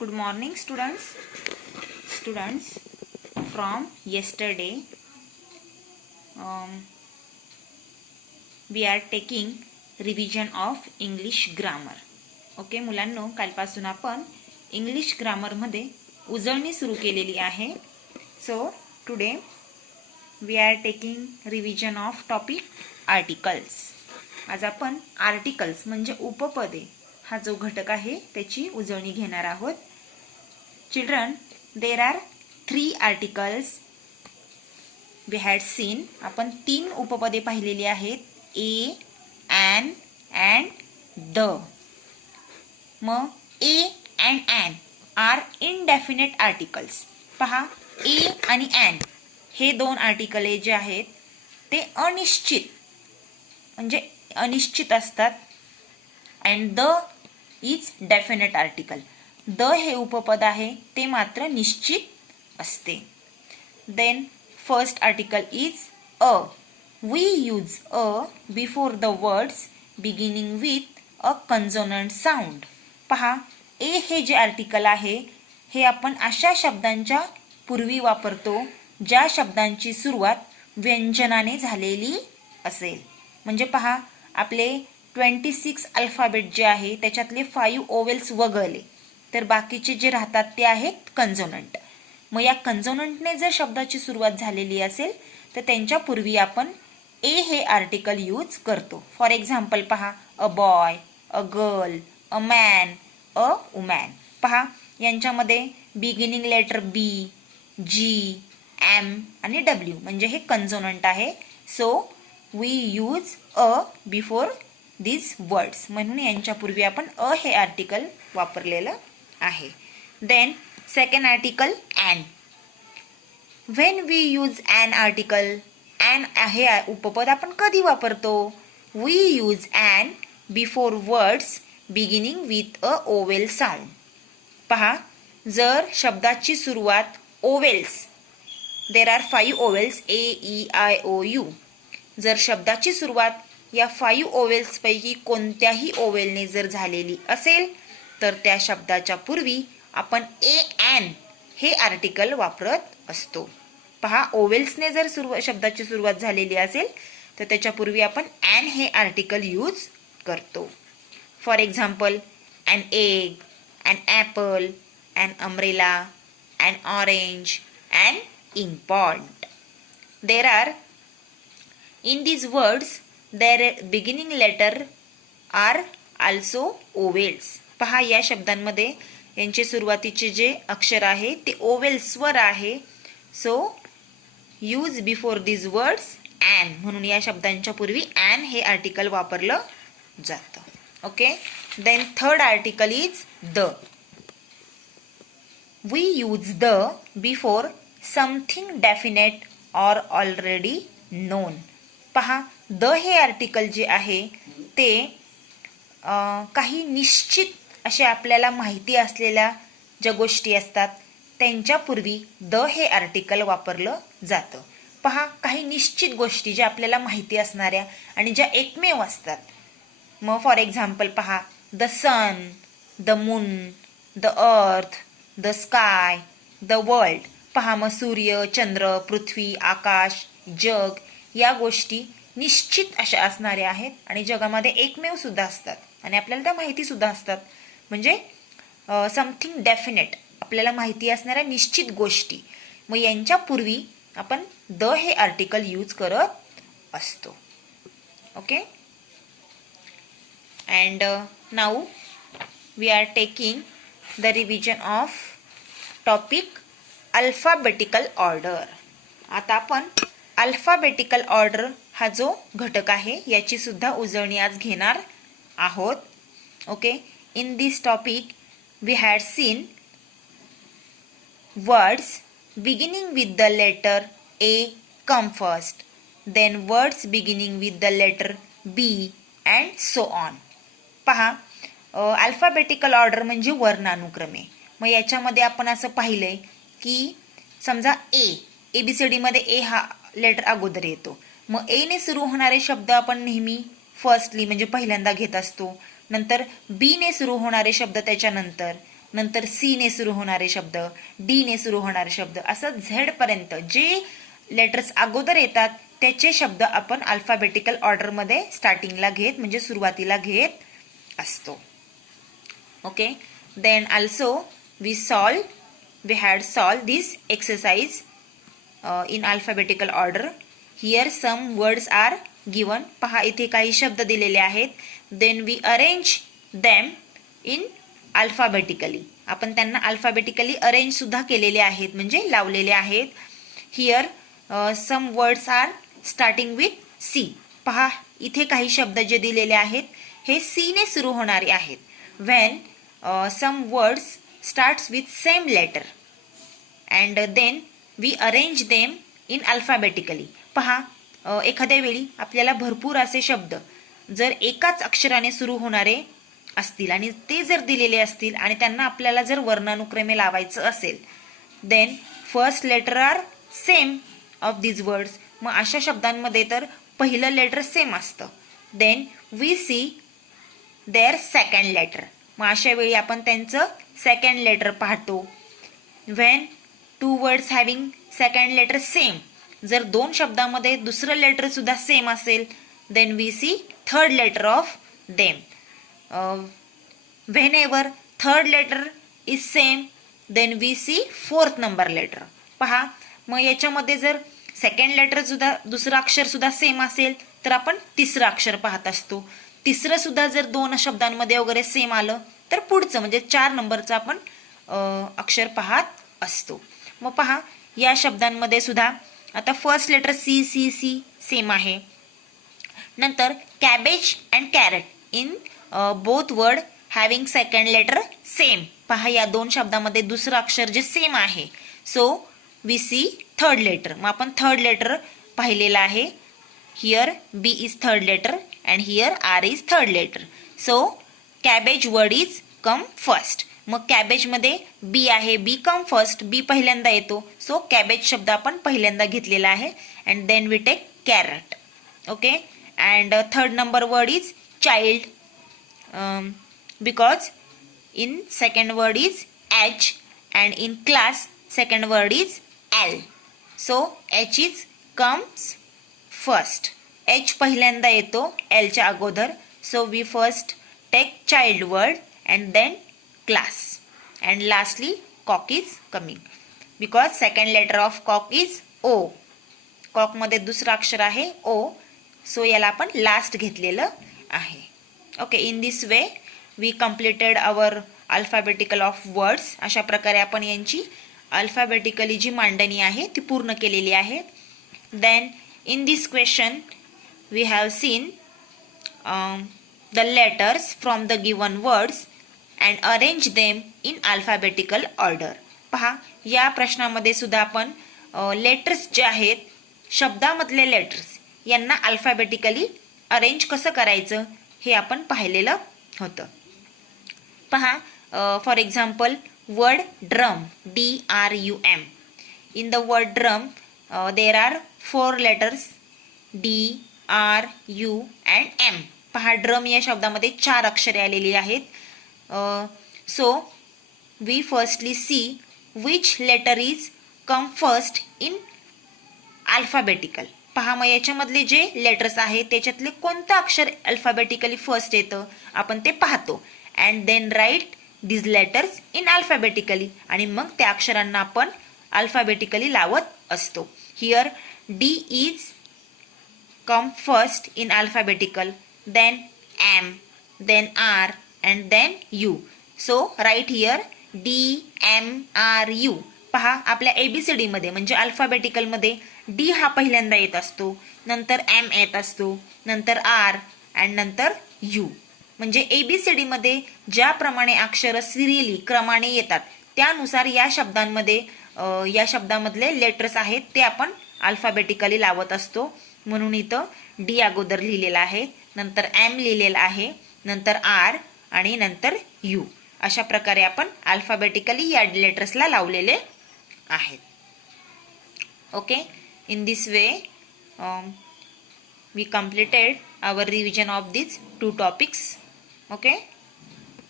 Good morning, students. From yesterday, we are taking revision of English grammar. Okay मुलांनो, कालपासून आपण English ग्रामरमध्ये उजळणी सुरू केलेली आहे. So today we are taking revision of topic articles. आज आपण आर्टिकल्स म्हणजे उपपदे हा जो घटक आहे त्याची उजळणी घेणार आहोत. Children, there are 3 articles we had seen. आपण 3 उपपदे पाहिलेली आहेत, ए, ॲन अँड द. मग a and an are indefinite articles. पहा, ए आणि ॲन हे 2 आर्टिकल जे आहेत ते अनिश्चित म्हणजे अनिश्चित असतात. And the is definite article. The हे उपपद आहे ते मात्र निश्चित असते. Then first article is a. We use a before the words beginning with a consonant sound. पहा, ए हे जे आर्टिकल आहे हे आपण अशा शब्दांच्या पूर्वी वापरतो ज्या शब्दांची सुरुवात व्यंजनाने झालेली असेल. म्हणजे पहा, आपले 26 अल्फाबेट जे आहे त्याच्यातले 5 ओवेल्स वगळले तर बाकीचे जे राहतात ते आहेत कन्सोनंट. मग या कन्सोनंटने जर शब्दाची सुरुवात झालेली असेल तर त्यांच्या पूर्वी आपण ए हे आर्टिकल यूज करतो. फॉर एक्झाम्पल पहा, a boy, a girl, a man, a woman. पहा, यांच्यामध्ये beginning letter B, G, M आणि डब्ल्यू म्हणजे हे कन्सोनंट आहे. So we use a before these words. म्हणून यांच्या पूर्वी आपण अ हे आर्टिकल वापरलेलं आहे. Then second article an. When we use an article, an हे उपपद आपण कधी वापरतो? We use an before words beginning with a vowel sound. पहा, जर शब्दाची सुरुवात vowels, there are 5 vowels A, E, I, O, U. जर शब्दाची सुरुवात या 5 ओवेल्स पैकी कोणत्याही ओवेलने जर झालेली असेल तर त्या शब्दाच्या पूर्वी आपण ए ॲन हे आर्टिकल वापरत असतो. पहा, ओवेल्सने जर शब्दाची सुरुवात झालेली असेल तर त्याच्या पूर्वी आपण ॲन हे आर्टिकल यूज करतो. For example, an egg, an apple, an umbrella, an orange, an ink pot. There are in these words their beginning letter are also ovels. पहा, या शब्दांमध्ये यांचे सुरुवातीचे जे अक्षर आहे ते ओवेल स्वर आहे. So use before these words an. म्हणून या शब्दांच्या पूर्वी an हे आर्टिकल वापरलं जातं. Okay. Then third article is the. We use the before something definite or already known. पहा, द हे आर्टिकल जे आहे ते काही निश्चित असे आपल्याला माहिती असलेल्या ज्या गोष्टी असतात त्यांच्यापूर्वी द हे आर्टिकल वापरलं जातं. पहा, काही निश्चित गोष्टी ज्या आपल्याला माहिती असणाऱ्या आणि ज्या एकमेव असतात. मग फॉर एक्झाम्पल पहा, the sun, the moon, the earth, the sky, the world. पहा, मग सूर्य, चंद्र, पृथ्वी, आकाश, जग या गोष्टी निश्चित अशा असणाऱ्या आहेत आणि जगामध्ये एकमेव सुद्धा असतात आणि आपल्याला त्या माहिती सुद्धा असतात. म्हणजे समथिंग डेफिनेट, आपल्याला माहिती असणाऱ्या निश्चित गोष्टी. मग यांच्या पूर्वी आपण द हे आर्टिकल यूज करत असतो. Okay. And now we are taking the revision of topic alphabetical order. आता आपण अल्फाबेटिकल ऑर्डर हा जो घटक आहे याची सुद्धा उजळणी आज घेणार आहोत. Okay. In this topic we had seen words beginning with the letter A come first, then words beginning with the letter B and so on. पहा, अल्फाबेटिकल ऑर्डर म्हणजे वर्णानुक्रमे. मग याच्यामध्ये आपण असं पाहिलंय की समजा ABCD मध्ये ए हा लेटर अगोदर येतो. मग ए ने सुरू होणारे शब्द आपण नेहमी फर्स्टली म्हणजे पहिल्यांदा घेत असतो. नंतर बी ने सुरू होणारे शब्द त्याच्यानंतर, नंतर सी ने सुरू होणारे शब्द, डी ने सुरू होणारे शब्द, असं झेड पर्यंत जे लेटर्स अगोदर येतात त्याचे शब्द आपण अल्फाबेटिकल ऑर्डरमध्ये स्टार्टिंगला घेत म्हणजे सुरुवातीला घेत असतो. Okay, then also we had solved this exercise in alphabetical order. Here some words are given. पहा इथे काही शब्द दिलेले आहेत. Then we arrange them in alphabetically. आपण त्यांना अल्फाबेटिकली अरेंज सुद्धा केलेले आहेत म्हणजे लावलेले आहेत. Here some words are starting with C. पहा इथे काही शब्द जे दिलेले आहेत हे C ने सुरू होणारे आहेत. When some words starts with same letter and then we arrange them in alphabetically. पहा एखाद्या वेळी आपल्याला भरपूर असे शब्द जर एकाच अक्षराने सुरू होणारे असतील आणि ते जर दिलेले असतील आणि त्यांना आपल्याला जर वर्णानुक्रमे लावायचं असेल then first letter are same of these words. मग अशा शब्दांमध्ये तर पहिलं लेटर सेम असतं. then we see their second letter. मग अशा वेळी आपण त्यांचं सेकंड लेटर पाहतो. when two words having second letter same, जर दोन शब्दामध्ये दुसरं लेटर सुद्धा सेम असेल then we see third letter of them. whenever third letter is same then we see fourth number letter. पहा मग याच्यामध्ये जर सेकंड लेटर सुद्धा दुसरं अक्षर सुद्धा सेम असेल तर आपण तिसरं अक्षर पाहत असतो. तिसरं सुद्धा जर दोन शब्दांमध्ये वगैरे सेम आलं तर पुढचं म्हणजे 4 नंबरचं आपण अक्षर पाहत असतो. मग पहा या शब्दांमध्ये सुद्धा आता first letter C C C same आहे. नंतर cabbage and carrot in both word having second letter same. पहा या दोन शब्दामध्ये दुसरं अक्षर जे सेम आहे so we see third letter. मग आपण थर्ड लेटर पाहिलेलं आहे. Here B is third letter and here R is third letter. So cabbage word is come first. मग कॅबेज मध्ये बी आहे, बी कम फर्स्ट, बी पहिल्यांदा येतो. सो कॅबेज शब्द आपण पहिल्यांदा घेतलेला आहे and then we take carrot. Okay, and third number word is child because in second word is H and in class second word is L. So H is comes first. H पहिल्यांदा येतो एलच्या अगोदर. So we first take child word and then class and lastly cock is coming because second letter of cock is O. cock मध्ये दुसरा अक्षर आहे O. So याला आपण लास्ट घेतलेलं आहे. Okay, in this way we completed our alphabetical of words. अशा प्रकारे आपण यांची अल्फाबेटिकली जी मांडणी आहे ती पूर्ण केलेली आहे. then in this question we have seen the letters from the given words and arrange them in alphabetical order. पहा या प्रश्नामध्ये सुद्धा आपण लेटर्स जे आहेत शब्दामधले लेटर्स यांना अल्फाबेटिकली अरेंज कसं करायचं हे आपण पाहिलेलं होतं. पहा for example word drum DRUM. In the word drum there are 4 letters DRU and M. पहा ड्रम या शब्दामध्ये 4 अक्षरे आलेली आहेत. So we firstly see which letter is come first in alphabetical. पहा मग याच्यामधले जे लेटर्स आहेत त्याच्यातले कोणतं अक्षर अल्फाबेटिकली फर्स्ट येतं आपण ते पाहतो and then write these letters in alphabetically. आणि मग त्या अक्षरांना आपण अल्फाबेटिकली लावत असतो. Here D is come first in alphabetical, then M, then R and then U. So write here DMRU. पहा आपल्या ABCD मध्ये म्हणजे अल्फाबेटिकल मध्ये D हा पहिल्यांदा येत असतो, नंतर M येत असतो, नंतर R आणि नंतर U. म्हणजे ABCD मध्ये ज्याप्रमाणे अक्षर सिरियली क्रमाने येतात त्यानुसार या शब्दांमध्ये या शब्दामधले लेटर्स आहेत ते आपण अल्फाबेटिकली लावत असतो. म्हणून इथं D अगोदर लिहिलेला आहे, नंतर M लिहिलेला आहे, नंतर R आणि नंतर U. अशा प्रकारे आपण अल्फाबेटिकली या लेटर्सला लावलेले आहेत. Okay, in this way we completed our revision of these 2 topics. Okay.